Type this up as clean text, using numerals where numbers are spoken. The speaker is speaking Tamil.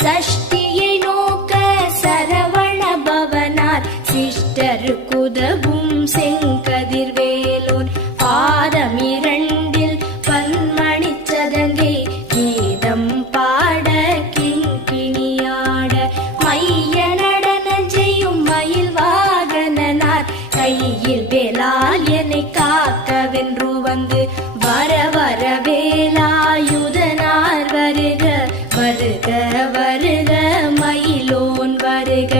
சஷ்டியை நோக்க சரவண பவனார் சிஷ்டருக்குதவும் செங்கதிர்வேலோன் பாதம் இரண்டில் பன்மணிச் சதங்கை கீதம் பாட கிங்கிணியாட மைய நடனம் செய்யும் மயில் வாகனனார் கையில் வேலால் என்னை காக்கவென்று வந்து வர வர வேலாயுதனார் வருக வருக வருக மயிலோன் வருக